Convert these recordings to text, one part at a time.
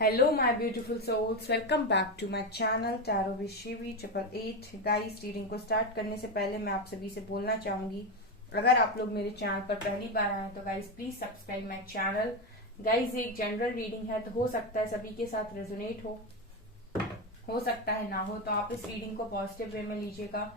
Hello my beautiful souls, welcome back to my channel Tarot with Shivi 888। Guys, reading को start करने से पहले मैं आप सभी से बोलना चाहूंगी, अगर आप लोग मेरे चैनल पर पहली बार आए तो guys please subscribe my channel. Guys, ये एक जनरल रीडिंग है तो हो सकता है सभी के साथ रेजोनेट हो सकता है ना हो, तो आप इस रीडिंग को पॉजिटिव वे में लीजिएगा।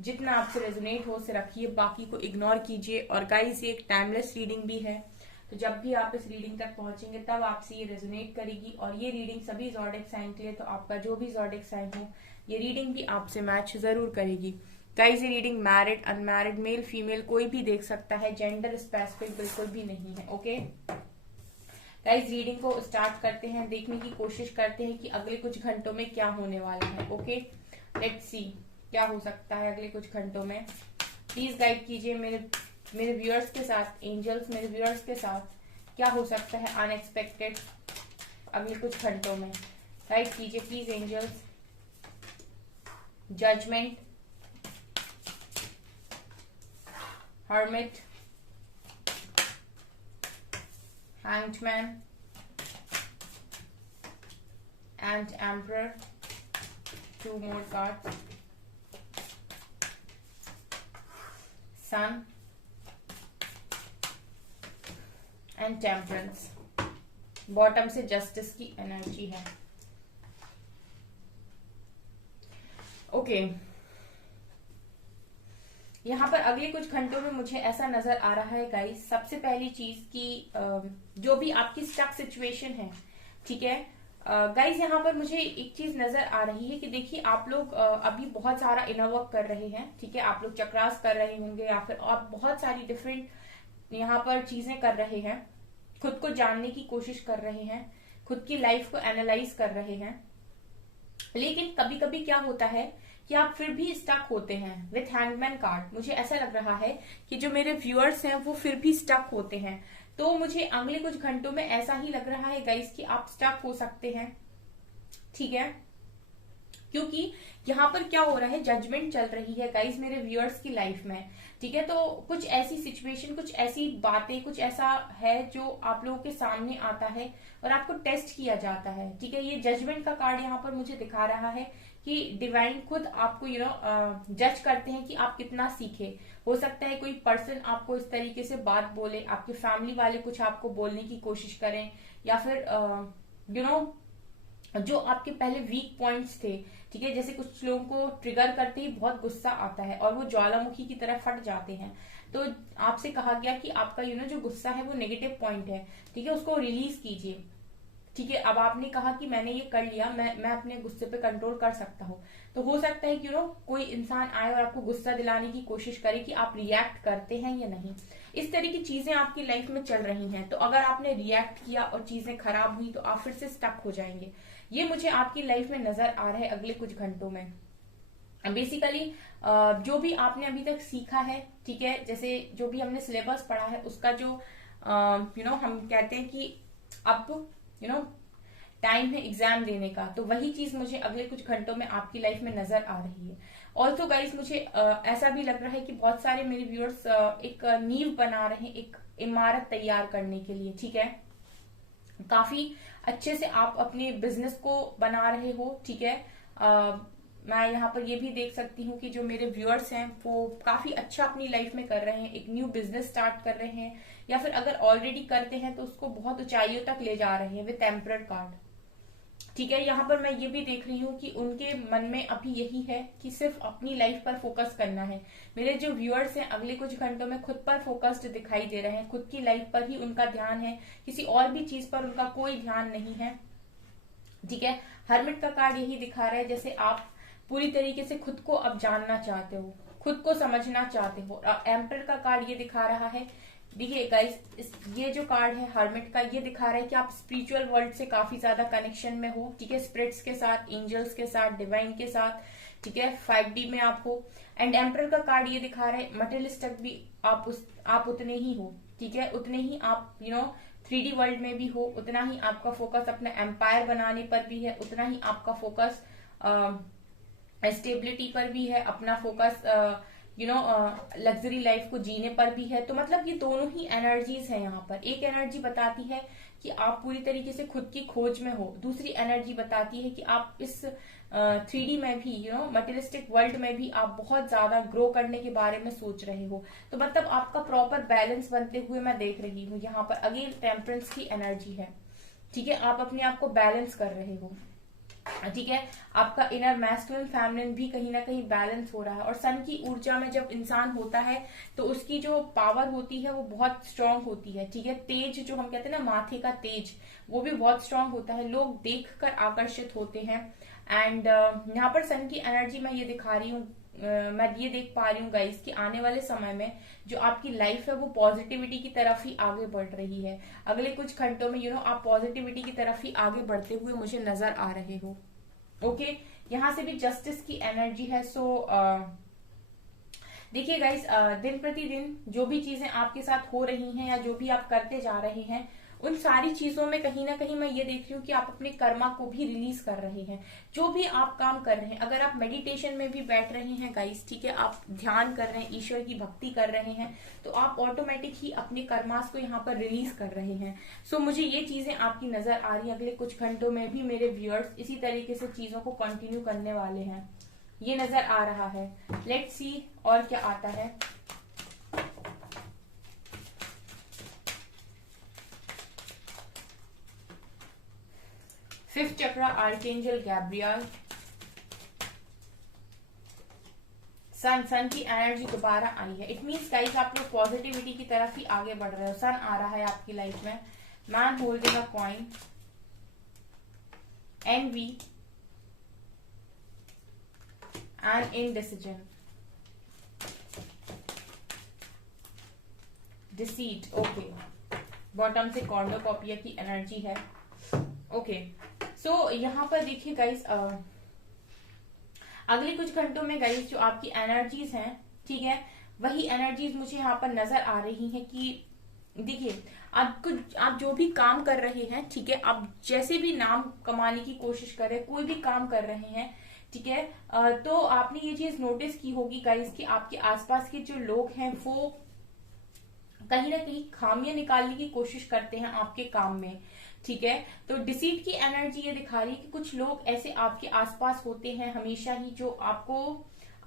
जितना आपसे रेजोनेट हो उसे रखिए, बाकी को इग्नोर कीजिए। और गाइस, ये एक टाइमलेस रीडिंग भी है, तो जब भी आप इस रीडिंग तक पहुंचेंगे तब आपसे ये रेजोनेट करेगी। और ये रीडिंग सभी ज़ोडिएक साइन के लिए, तो आपका जो भी ज़ोडिएक साइन हो ये रीडिंग भी आपसे मैच जरूर करेगी। गाइस, ये reading married, unmarried, male female कोई भी देख सकता है, जेंडर स्पेसिफिक बिल्कुल भी नहीं है। ओके गाइस, रीडिंग को स्टार्ट करते हैं, देखने की कोशिश करते हैं कि अगले कुछ घंटों में क्या होने वाला है। ओके, लेट्स सी क्या हो सकता है अगले कुछ घंटों में। प्लीज गाइड कीजिए मेरे व्यूअर्स के साथ, एंजल्स मेरे व्यूअर्स के साथ क्या हो सकता है अनएक्सपेक्टेड अगले कुछ घंटों में। गाइड कीजिए please angels. Judgement, hermit, hanged man and emperor. 2 more cards. Sun and temperance. Bottom से जस्टिस की एनर्जी है। ओके, यहाँ पर अगले कुछ घंटों में मुझे ऐसा नजर आ रहा है गाइस, सबसे पहली चीज की जो भी आपकी स्टक सिचुएशन है, ठीक है गाइस, यहाँ पर मुझे एक चीज नजर आ रही है कि देखिए आप लोग अभी बहुत सारा इनर वर्क कर रहे हैं, ठीक है, आप लोग चक्रास कर रहे होंगे या फिर आप बहुत सारी डिफरेंट यहाँ पर चीजें कर रहे हैं, खुद को जानने की कोशिश कर रहे हैं, खुद की लाइफ को एनालाइज कर रहे हैं। लेकिन कभी कभी क्या होता है कि आप फिर भी स्टक होते हैं विथ हैंगमैन कार्ड। मुझे ऐसा लग रहा है कि जो मेरे व्यूअर्स हैं वो फिर भी स्टक होते हैं, तो मुझे अगले कुछ घंटों में ऐसा ही लग रहा है गाइस कि आप स्टक हो सकते हैं, ठीक है, क्योंकि यहाँ पर क्या हो रहा है, जजमेंट चल रही है गाइस मेरे व्यूअर्स की लाइफ में, ठीक है। तो कुछ ऐसी सिचुएशन, कुछ ऐसी बातें, कुछ ऐसा है जो आप लोगों के सामने आता है और आपको टेस्ट किया जाता है, ठीक है। ये जजमेंट का कार्ड यहाँ पर मुझे दिखा रहा है कि डिवाइन खुद आपको जज करते हैं कि आप कितना सीखे। हो सकता है कोई पर्सन आपको इस तरीके से बात बोले, आपके फैमिली वाले कुछ आपको बोलने की कोशिश करें, या फिर जो आपके पहले वीक पॉइंट्स थे, ठीक है, जैसे कुछ लोगों को ट्रिगर करते ही बहुत गुस्सा आता है और वो ज्वालामुखी की तरह फट जाते हैं, तो आपसे कहा गया कि आपका जो गुस्सा है वो नेगेटिव पॉइंट है, ठीक है, उसको रिलीज कीजिए, ठीक है। अब आपने कहा कि मैंने ये कर लिया, मैं अपने गुस्से पे कंट्रोल कर सकता हूँ, तो हो सकता है कि कोई इंसान आए और आपको गुस्सा दिलाने की कोशिश करे कि आप रिएक्ट करते हैं या नहीं। इस तरह की चीजें आपकी लाइफ में चल रही हैं, तो अगर आपने रिएक्ट किया और चीजें खराब हुई तो आप फिर से स्टक हो जाएंगे। ये मुझे आपकी लाइफ में नजर आ रहा है अगले कुछ घंटों में। बेसिकली जो भी आपने अभी तक सीखा है, ठीक है, जैसे जो भी हमने सिलेबस पढ़ा है उसका जो हम कहते हैं कि अब टाइम है एग्जाम देने का, तो वही चीज मुझे अगले कुछ घंटों में आपकी लाइफ में नजर आ रही है। ऑल्सो गाइस, मुझे ऐसा भी लग रहा है कि बहुत सारे मेरे व्यूअर्स एक नींव बना रहे हैं, एक इमारत तैयार करने के लिए, ठीक है, काफी अच्छे से आप अपने बिजनेस को बना रहे हो, ठीक है। मैं यहाँ पर ये भी देख सकती हूँ कि जो मेरे व्यूअर्स हैं वो काफी अच्छा अपनी लाइफ में कर रहे हैं, एक न्यू बिजनेस स्टार्ट कर रहे हैं, या फिर अगर ऑलरेडी करते हैं तो उसको बहुत ऊंचाइयों तक ले जा रहे हैं विथ टेम्परर कार्ड, ठीक है। यहाँ पर मैं ये भी देख रही हूँ कि उनके मन में अभी यही है कि सिर्फ अपनी लाइफ पर फोकस करना है। मेरे जो व्यूअर्स हैं अगले कुछ घंटों में खुद पर फोकस्ड दिखाई दे रहे हैं, खुद की लाइफ पर ही उनका ध्यान है, किसी और भी चीज पर उनका कोई ध्यान नहीं है, ठीक है। हर्मिट का कार्ड यही दिखा रहा है जैसे आप पूरी तरीके से खुद को अब जानना चाहते हो, खुद को समझना चाहते हो। एम्पर का कार्ड ये दिखा रहा है, देखिए गाइस, ये जो कार्ड है हर्मिट का, ये दिखा रहा है कि आप स्पिरिचुअल वर्ल्ड से काफी ज्यादा कनेक्शन में हो, ठीक है, स्पिरिट्स के साथ, एंजल्स के साथ, डिवाइन के साथ, ठीक है, 5D में आप हो। एंड एम्पर का कार्ड ये दिखा रहा है मटेरियलिस्टिक भी आप उतने ही हो, ठीक है, उतने ही आप 3D वर्ल्ड में भी हो, उतना ही आपका फोकस अपना एम्पायर बनाने पर भी है, उतना ही आपका फोकस स्टेबिलिटी पर भी है, अपना फोकस लग्जरी लाइफ को जीने पर भी है। तो मतलब ये दोनों ही एनर्जीज है। यहाँ पर एक एनर्जी बताती है कि आप पूरी तरीके से खुद की खोज में हो। दूसरी एनर्जी बताती है कि आप इस 3D में भी मटेरियलिस्टिक वर्ल्ड में भी आप बहुत ज्यादा ग्रो करने के बारे में सोच रहे हो। तो मतलब आपका प्रॉपर बैलेंस बनते हुए मैं देख रही हूँ। यहाँ पर अगेन टेम्परेंस की एनर्जी है, ठीक है, आप अपने आप को बैलेंस कर रहे हो, ठीक है, आपका इनर मैस्कुलिन फेमिनिन भी कहीं ना कहीं बैलेंस हो रहा है। और सन की ऊर्जा में जब इंसान होता है तो उसकी जो पावर होती है वो बहुत स्ट्रांग होती है, ठीक है, तेज जो हम कहते हैं ना माथे का तेज, वो भी बहुत स्ट्रांग होता है, लोग देखकर आकर्षित होते हैं। एंड यहाँ पर सन की एनर्जी मैं ये दिखा रही हूँ, मैं ये देख पा रही हूँ गाइस कि आने वाले समय में जो आपकी लाइफ है वो पॉजिटिविटी की तरफ ही आगे बढ़ रही है। अगले कुछ घंटों में आप पॉजिटिविटी की तरफ ही आगे बढ़ते हुए मुझे नजर आ रहे हो। ओके, यहाँ से भी जस्टिस की एनर्जी है। सो देखिए गाइस, दिन प्रतिदिन जो भी चीजें आपके साथ हो रही हैं या जो भी आप करते जा रहे हैं, उन सारी चीजों में कहीं ना कहीं मैं ये देख रही हूँ कि आप अपने कर्मा को भी रिलीज कर रहे हैं। जो भी आप काम कर रहे हैं, अगर आप मेडिटेशन में भी बैठ रहे हैं गाइस, ठीक है, आप ध्यान कर रहे हैं, ईश्वर की भक्ति कर रहे हैं, तो आप ऑटोमेटिक ही अपने कर्मास को यहाँ पर रिलीज कर रहे हैं। सो मुझे ये चीजें आपकी नजर आ रही है। अगले कुछ घंटों में भी मेरे व्यूअर्स इसी तरीके से चीजों को कंटिन्यू करने वाले हैं, ये नजर आ रहा है। लेट्स सी और क्या आता है। फिफ्थ चक्र आर्कएंजल गैब्रियल। सन की एनर्जी दोबारा आई है। इट मीन्स गाइस आप लोग पॉजिटिविटी की तरफ ही आगे बढ़ रहे हो। सन आ रहा है आपकी लाइफ में। Man holding a coin, envy and indecision, deceit. Okay, bottom से कॉर्नोकॉपिया की एनर्जी है। ओके, सो यहाँ पर देखिए गाइस, अगले कुछ घंटों में गाइस जो आपकी एनर्जीज हैं, ठीक है, वही एनर्जीज मुझे यहाँ पर नजर आ रही हैं कि देखिए आप जो भी काम कर रहे हैं, ठीक है, आप जैसे भी नाम कमाने की कोशिश कर रहे हैं, कोई भी काम कर रहे हैं, ठीक है, तो आपने ये चीज नोटिस की होगी गाइस कि आपके आसपास के जो लोग हैं वो कहीं ना कहीं खामियां निकालने की कोशिश करते हैं आपके काम में, ठीक है। तो डिसीट की एनर्जी ये दिखा रही है कि कुछ लोग ऐसे आपके आसपास होते हैं हमेशा ही जो आपको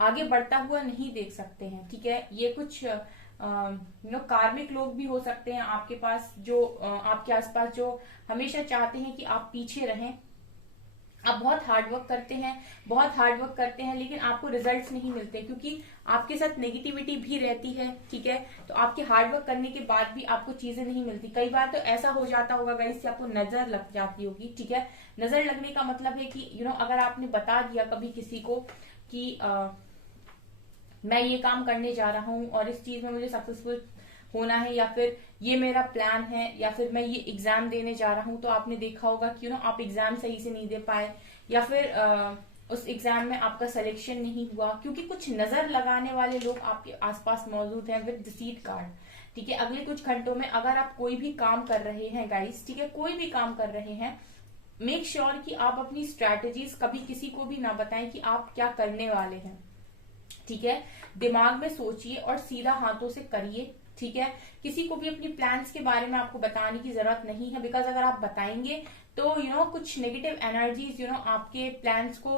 आगे बढ़ता हुआ नहीं देख सकते हैं, ठीक है। ये कुछ कार्मिक लोग भी हो सकते हैं आपके पास, जो आपके आसपास जो हमेशा चाहते हैं कि आप पीछे रहें। आप बहुत हार्ड वर्क करते हैं लेकिन आपको रिजल्ट्स नहीं मिलते क्योंकि आपके साथ नेगेटिविटी भी रहती है, ठीक है। तो आपके हार्ड वर्क करने के बाद भी आपको चीजें नहीं मिलती। कई बार तो ऐसा हो जाता होगा गाइस कि आपको नजर लग जाती होगी, ठीक है। नजर लगने का मतलब है कि अगर आपने बता दिया कभी किसी को कि मैं ये काम करने जा रहा हूँ और इस चीज में मुझे सक्सेसफुल होना है, या फिर ये मेरा प्लान है, या फिर मैं ये एग्जाम देने जा रहा हूँ, तो आपने देखा होगा कि आप एग्जाम सही से नहीं दे पाए, या फिर उस एग्जाम में आपका सिलेक्शन नहीं हुआ क्योंकि कुछ नजर लगाने वाले लोग आपके आसपास मौजूद हैं विद डिसीट कार्ड, ठीक है। अगले कुछ घंटों में अगर आप कोई भी काम कर रहे हैं गाइस, ठीक है, कोई भी काम कर रहे हैं, मेक श्योर कि आप अपनी स्ट्रैटेजीज कभी किसी को भी ना बताएं कि आप क्या करने वाले हैं, ठीक है। दिमाग में सोचिए और सीधा हाथों से करिए, ठीक है। किसी को भी अपनी प्लान्स के बारे में आपको बताने की जरूरत नहीं है, बिकॉज अगर आप बताएंगे तो कुछ नेगेटिव एनर्जीज आपके प्लान्स को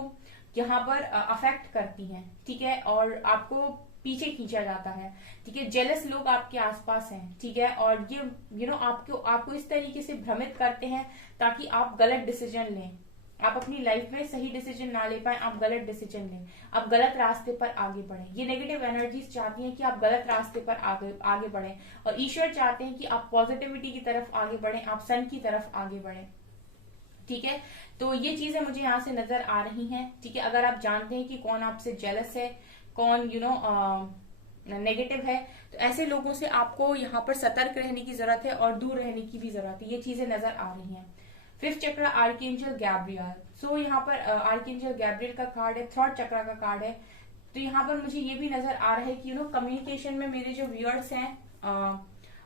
यहाँ पर अफेक्ट करती हैं, ठीक है, और आपको पीछे खींचा जाता है, ठीक है। जेलस लोग आपके आसपास हैं, ठीक है, और ये आपको इस तरीके से भ्रमित करते हैं ताकि आप गलत डिसीजन लें, आप अपनी लाइफ में सही डिसीजन ना ले पाए, आप गलत डिसीजन लें, आप गलत रास्ते पर आगे बढ़ें। ये नेगेटिव एनर्जीज चाहती हैं कि आप गलत रास्ते पर आगे बढ़ें, और ईश्वर चाहते हैं कि आप पॉजिटिविटी की तरफ आगे बढ़ें, आप सन की तरफ आगे बढ़ें, ठीक है। तो ये चीजें मुझे यहाँ से नजर आ रही हैं, ठीक है। अगर आप जानते हैं कि कौन आपसे जेलस है, कौन नेगेटिव है, तो ऐसे लोगों से आपको यहाँ पर सतर्क रहने की जरूरत है और दूर रहने की भी जरूरत है। ये चीजें नजर आ रही हैं। फिफ्थ चक्र आर्कएंजल गैब्रियल। सो यहाँ पर आर्कएंजल गैब्रियल का कार्ड है, थर्ड चक्र का कार्ड है। तो यहाँ पर मुझे ये भी नजर आ रहा है कि कम्युनिकेशन में मेरे जो व्यूअर्स हैं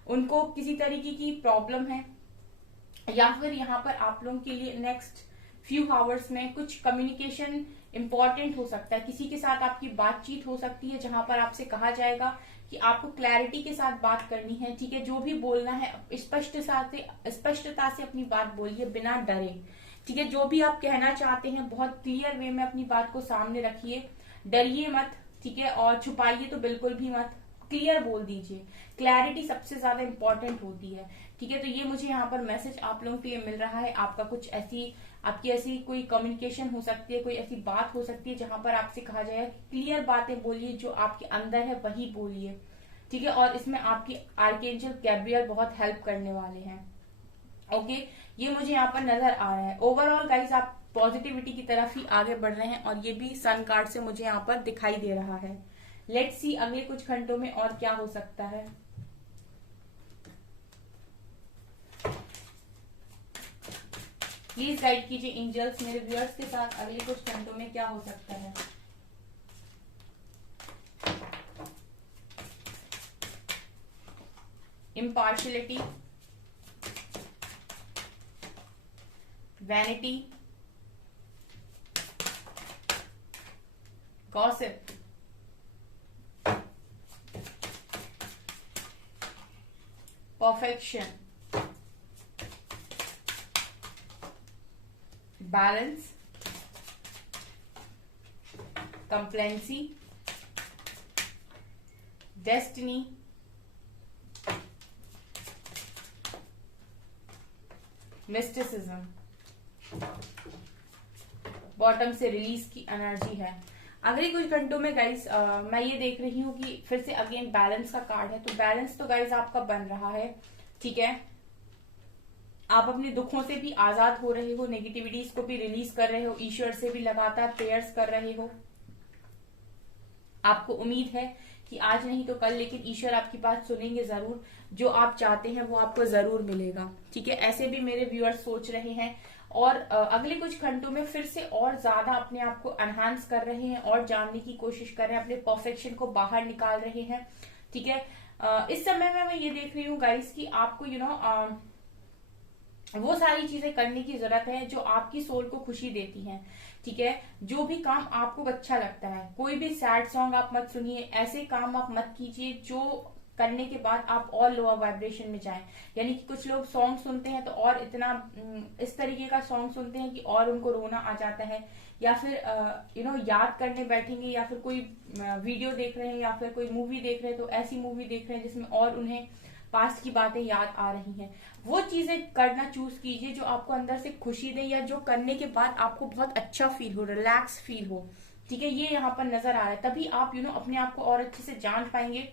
उनको किसी तरीके की प्रॉब्लम है, या फिर यहाँ पर आप लोगों के लिए नेक्स्ट फ्यू आवर्स में कुछ कम्युनिकेशन इंपॉर्टेंट हो सकता है। किसी के साथ आपकी बातचीत हो सकती है जहां पर आपसे कहा जाएगा कि आपको क्लैरिटी के साथ बात करनी है, ठीक है। जो भी बोलना है स्पष्टता से अपनी बात बोलिए, बिना डरे, ठीक है। जो भी आप कहना चाहते हैं बहुत क्लियर वे में अपनी बात को सामने रखिए, डरिए मत, ठीक है। और छुपाइए तो बिल्कुल भी मत, क्लियर बोल दीजिए। क्लैरिटी सबसे ज्यादा इंपॉर्टेंट होती है, ठीक है। तो ये मुझे यहाँ पर मैसेज आप लोगों के लिए मिल रहा है। आपका कुछ आपकी ऐसी कोई कम्युनिकेशन हो सकती है, कोई ऐसी बात हो सकती है जहां पर आपसे कहा जाए क्लियर बातें बोलिए, जो आपके अंदर है वही बोलिए, ठीक है। और इसमें आपकी आर्कएंजल गैब्रियल बहुत हेल्प करने वाले हैं, ओके। ये मुझे यहाँ पर नजर आ रहा है। ओवरऑल गाइज आप पॉजिटिविटी की तरफ ही आगे बढ़ रहे हैं, और ये भी सन कार्ड से मुझे यहाँ पर दिखाई दे रहा है। लेट्स सी अगले कुछ घंटों में और क्या हो सकता है। प्लीज गाइड कीजिए एंजल्स, मेरे व्यूअर्स के साथ अगले कुछ घंटों में क्या हो सकता है। Impartiality, vanity, gossip, perfection, balance, complacency, destiny, mysticism, bottom से रिलीज की एनर्जी है। अगले कुछ घंटों में गाइस मैं ये देख रही हूँ कि फिर से अगेन बैलेंस का कार्ड है। तो बैलेंस तो गाइस आपका बन रहा है, ठीक है। आप अपने दुखों से भी आजाद हो रहे हो, नेगेटिविटीज को भी रिलीज कर रहे हो, ईश्वर से भी लगातार प्रेयर्स कर रहे हो। आपको उम्मीद है कि आज नहीं तो कल, लेकिन ईश्वर आपकी बात सुनेंगे जरूर। जो आप चाहते हैं वो आपको जरूर मिलेगा, ठीक है। ऐसे भी मेरे व्यूअर्स सोच रहे हैं, और अगले कुछ घंटों में फिर से और ज्यादा अपने आप को एनहांस कर रहे हैं और जानने की कोशिश कर रहे हैं, अपने परफेक्शन को बाहर निकाल रहे हैं, ठीक है। इस समय में मैं ये देख रही हूँ गाइस कि आपको वो सारी चीजें करने की जरूरत है जो आपकी सोल को खुशी देती हैं, ठीक है। जो भी काम आपको अच्छा लगता है, कोई भी सैड सॉन्ग आप मत सुनिए, ऐसे काम आप मत कीजिए जो करने के बाद आप और लोअर वाइब्रेशन में जाएं। यानी कि कुछ लोग सॉन्ग सुनते हैं तो और इतना इस तरीके का सॉन्ग सुनते हैं कि और उनको रोना आ जाता है, या फिर याद करने बैठेंगे, या फिर कोई वीडियो देख रहे हैं, या फिर कोई मूवी देख रहे हैं, तो ऐसी मूवी देख रहे हैं जिसमें और उन्हें पास्ट की बातें याद आ रही हैं। वो चीजें करना चूज कीजिए जो आपको अंदर से खुशी दे, या जो करने के बाद आपको बहुत अच्छा फील हो, रिलैक्स फील हो, ठीक है। ये यहाँ पर नजर आ रहा है। तभी आप अपने आप को और अच्छे से जान पाएंगे,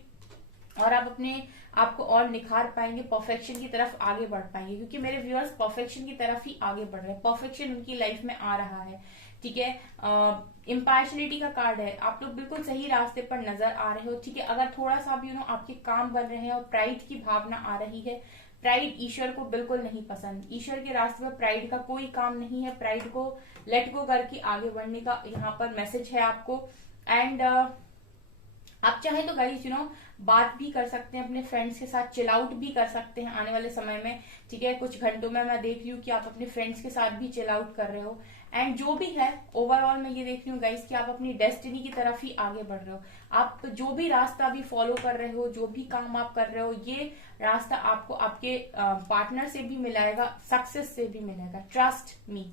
और आप अपने आप को और निखार पाएंगे, परफेक्शन की तरफ आगे बढ़ पाएंगे। क्योंकि मेरे व्यूअर्स परफेक्शन की तरफ ही आगे बढ़ रहे हैं, परफेक्शन उनकी लाइफ में आ रहा है, ठीक है। इम्पार्शलिटी का कार्ड है। आप लोग बिल्कुल सही रास्ते पर नजर आ रहे हो, ठीक है। अगर थोड़ा सा भी आपके काम बन रहे हैं और प्राइड की भावना आ रही है, प्राइड ईश्वर को बिल्कुल नहीं पसंद। ईश्वर के रास्ते पर प्राइड का कोई काम नहीं है। प्राइड को लेट गो करके आगे बढ़ने का यहाँ पर मैसेज है आपको। एंड आप चाहे तो गाइस बात भी कर सकते हैं अपने फ्रेंड्स के साथ, चिल आउट भी कर सकते हैं आने वाले समय में, ठीक है। कुछ घंटों में मैं देख रही हूँ कि आप अपने फ्रेंड्स के साथ भी चिल आउट कर रहे हो। एंड जो भी है ओवरऑल मैं ये देख रही हूँ गाइस कि आप अपनी डेस्टिनी की तरफ ही आगे बढ़ रहे हो। आप जो भी रास्ता अभी फॉलो कर रहे हो, जो भी काम आप कर रहे हो, ये रास्ता आपको आपके पार्टनर से भी मिलाएगा, सक्सेस से भी मिलेगा। Trust me,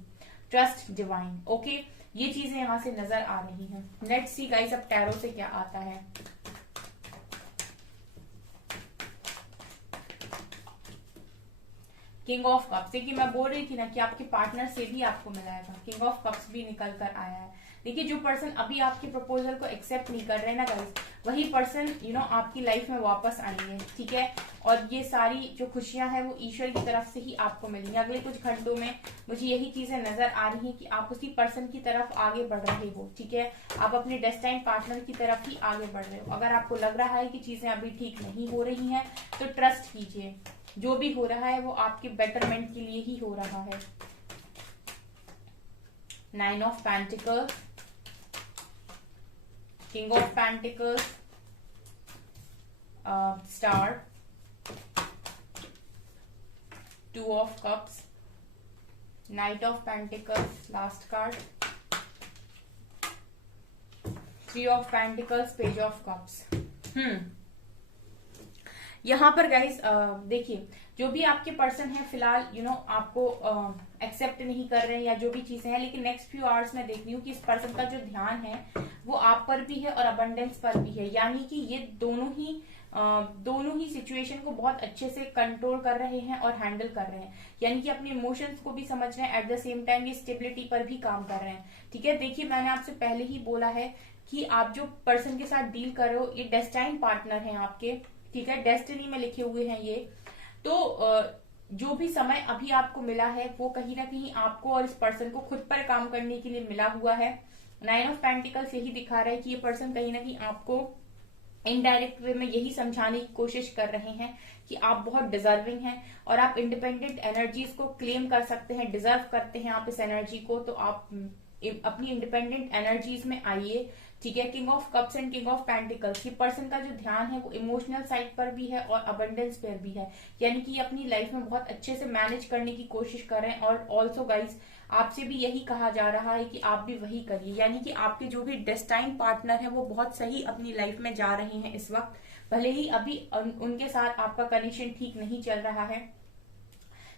trust divine, okay. ये चीजें यहाँ से नजर आ रही हैं। लेट्स सी गाइस अब टैरो से क्या आता है। किंग ऑफ कप्स, देखिए मैं बोल रही थी ना कि आपके पार्टनर से भी आपको मिलाएगा। किंग ऑफ कप्स भी निकल कर आया है। देखिए जो पर्सन अभी आपके प्रपोजल को एक्सेप्ट नहीं कर रहे ना गाइस, वही पर्सन आपकी लाइफ में वापस आएंगे, ठीक है। और ये सारी जो खुशियां हैं वो ईश्वर की तरफ से ही आपको मिलेंगी। अगले कुछ घंटों में मुझे यही चीजें नजर आ रही हैं कि आप उसी पर्सन की तरफ आगे बढ़ रहे हो, ठीक है। आप अपने डेस्टाइन पार्टनर की तरफ ही आगे बढ़ रहे हो। अगर आपको लग रहा है कि चीजें अभी ठीक नहीं हो रही हैं तो ट्रस्ट कीजिए, जो भी हो रहा है वो आपके बेटरमेंट के लिए ही हो रहा है। 9 of pentacles, king of pentacles, star, 2 of cups, night of pentacles, last card, 3 of pentacles, page of cups. यहाँ पर गाइस देखिए, जो भी आपके पर्सन है फिलहाल आपको एक्सेप्ट नहीं कर रहे हैं या जो भी चीजें हैं, लेकिन नेक्स्ट फ्यू आवर्स में देख रही हूँ कि इस पर्सन का जो ध्यान है वो आप पर भी है और अबंडेंस पर भी है, यानी कि ये दोनों ही सिचुएशन को बहुत अच्छे से कंट्रोल कर रहे हैं और हैंडल कर रहे हैं, यानी कि अपने इमोशंस को भी समझ रहे हैं, एट द सेम टाइम ये स्टेबिलिटी पर भी काम कर रहे हैं। ठीक है, देखिए मैंने आपसे पहले ही बोला है कि आप जो पर्सन के साथ डील कर रहे हो ये डेस्टाइन पार्टनर हैं आपके। ठीक है, डेस्टिनी में लिखे हुए हैं ये। तो जो भी समय अभी आपको मिला है वो कहीं ना कहीं आपको और इस पर्सन को खुद पर काम करने के लिए मिला हुआ है। 9 ऑफ पेंटिकल्स यही दिखा रहा है कि ये पर्सन कहीं ना कहीं आपको इनडायरेक्ट वे में यही समझाने की कोशिश कर रहे हैं कि आप बहुत डिजर्विंग हैं और आप इंडिपेंडेंट एनर्जीज को क्लेम कर सकते हैं, डिजर्व करते हैं आप इस एनर्जी को, तो आप अपनी इंडिपेंडेंट एनर्जीज में आइए। ठीक है, king of cups and king of pentacles, ये पर्सन का जो ध्यान है वो इमोशनल साइड पर भी है और अबंडेंस पर भी है, यानी कि अपनी लाइफ में बहुत अच्छे से मैनेज करने की कोशिश कर रहे हैं। और ऑल्सो गाइज आपसे भी यही कहा जा रहा है कि आप भी वही करिए, यानी कि आपके जो भी डेस्टाइन पार्टनर है वो बहुत सही अपनी लाइफ में जा रहे हैं इस वक्त, भले ही अभी उनके साथ आपका कनेक्शन ठीक नहीं चल रहा है।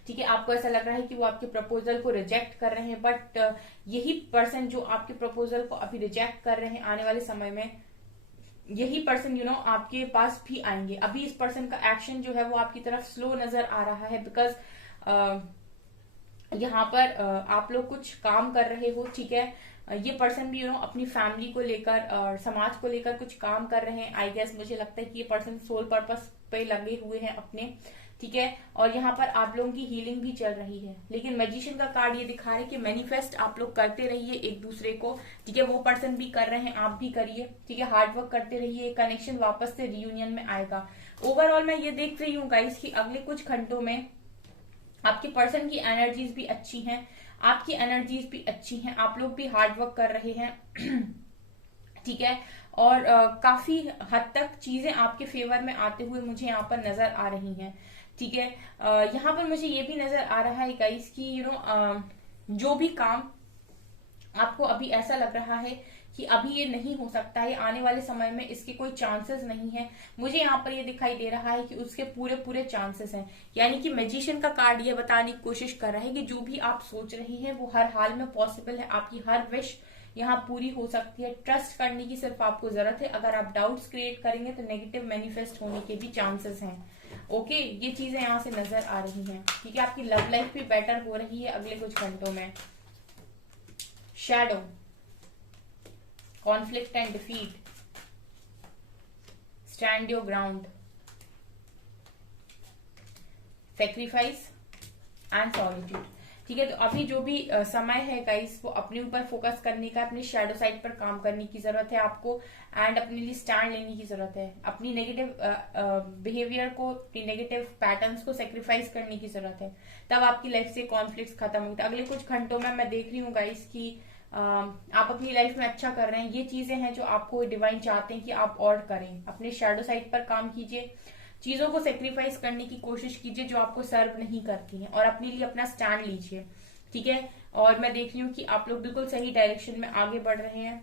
ठीक है, आपको ऐसा लग रहा है कि वो आपके प्रपोजल को रिजेक्ट कर रहे हैं, बट यही पर्सन जो आपके प्रपोजल को अभी रिजेक्ट कर रहे हैं आने वाले समय में यही पर्सन आपके पास भी आएंगे। अभी इस पर्सन का एक्शन जो है वो आपकी तरफ स्लो नजर आ रहा है, बिकॉज यहाँ पर आप लोग कुछ काम कर रहे हो। ठीक है, ये पर्सन भी अपनी फैमिली को लेकर और समाज को लेकर कुछ काम कर रहे हैं। आई गेस मुझे लगता है कि ये पर्सन सोल पर्पस पे लगे हुए हैं अपने। ठीक है, और यहाँ पर आप लोगों की हीलिंग भी चल रही है, लेकिन मैजिशियन का कार्ड ये दिखा रहा है कि मैनिफेस्ट आप लोग करते रहिए एक दूसरे को। ठीक है, वो पर्सन भी कर रहे हैं, आप भी करिए। ठीक है, हार्ड वर्क करते रहिए, कनेक्शन वापस से रियूनियन में आएगा। ओवरऑल मैं ये देख रही हूँ गाइस कि अगले कुछ घंटों में आपके पर्सन की एनर्जीज भी अच्छी हैं, आपकी एनर्जीज भी अच्छी हैं, आप लोग भी हार्ड वर्क कर रहे हैं। ठीक है, और काफी हद तक चीजें आपके फेवर में आते हुए मुझे यहाँ पर नजर आ रही हैं। ठीक है, यहाँ पर मुझे ये भी नजर आ रहा है गाइस कि जो भी काम आपको अभी ऐसा लग रहा है कि अभी ये नहीं हो सकता है, आने वाले समय में इसके कोई चांसेस नहीं है, मुझे यहाँ पर ये दिखाई दे रहा है कि उसके पूरे पूरे चांसेस हैं। यानी कि मैजिशियन का कार्ड ये बताने की कोशिश कर रहा है कि जो भी आप सोच रही हैं वो हर हाल में पॉसिबल है, आपकी हर विश यहाँ पूरी हो सकती है। ट्रस्ट करने की सिर्फ आपको जरूरत है। अगर आप डाउट्स क्रिएट करेंगे तो नेगेटिव मैनिफेस्ट होने के भी चांसेस हैं। ओके, ये चीजें यहाँ से नजर आ रही हैं। ठीक है, आपकी लव लाइफ भी बेटर हो रही है अगले कुछ घंटों में। Shadow, conflict and defeat, stand your ground, sacrifice and solitude. ठीक है, तो अभी जो भी समय है गाइस वो अपने ऊपर फोकस करने का, अपने शैडो साइड पर काम करने की जरूरत है आपको, एंड अपने लिए स्टैंड लेने की जरूरत है। अपनी नेगेटिव बिहेवियर को, अपनी नेगेटिव पैटर्न्स को सेक्रीफाइस करने की जरूरत है, तब आपकी लाइफ से कॉन्फ्लिक्ट खत्म होंगे। अगले कुछ घंटों में मैं देख रही हूँ गाइस कि आप अपनी लाइफ में अच्छा कर रहे हैं। ये चीजें हैं जो आपको डिवाइन चाहते हैं कि आप और करें। अपने शैडो साइड पर काम कीजिए, चीजों को सेक्रीफाइस करने की कोशिश कीजिए जो आपको सर्व नहीं करती हैं, और अपने लिए अपना स्टैंड लीजिए। ठीक है, और मैं देख रही हूँ कि आप लोग बिल्कुल सही डायरेक्शन में आगे बढ़ रहे हैं।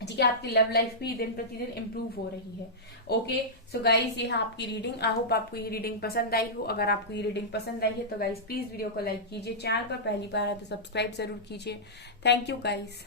ठीक है, आपकी लव लाइफ भी दिन प्रतिदिन इम्प्रूव हो रही है। ओके, सो गाइज ये है आपकी रीडिंग। आई होप आपको ये रीडिंग पसंद आई हो। अगर आपको ये रीडिंग पसंद आई है तो गाइज प्लीज वीडियो को लाइक कीजिए, चैनल पर पहली बार है तो सब्सक्राइब जरूर कीजिए। Thank you guys.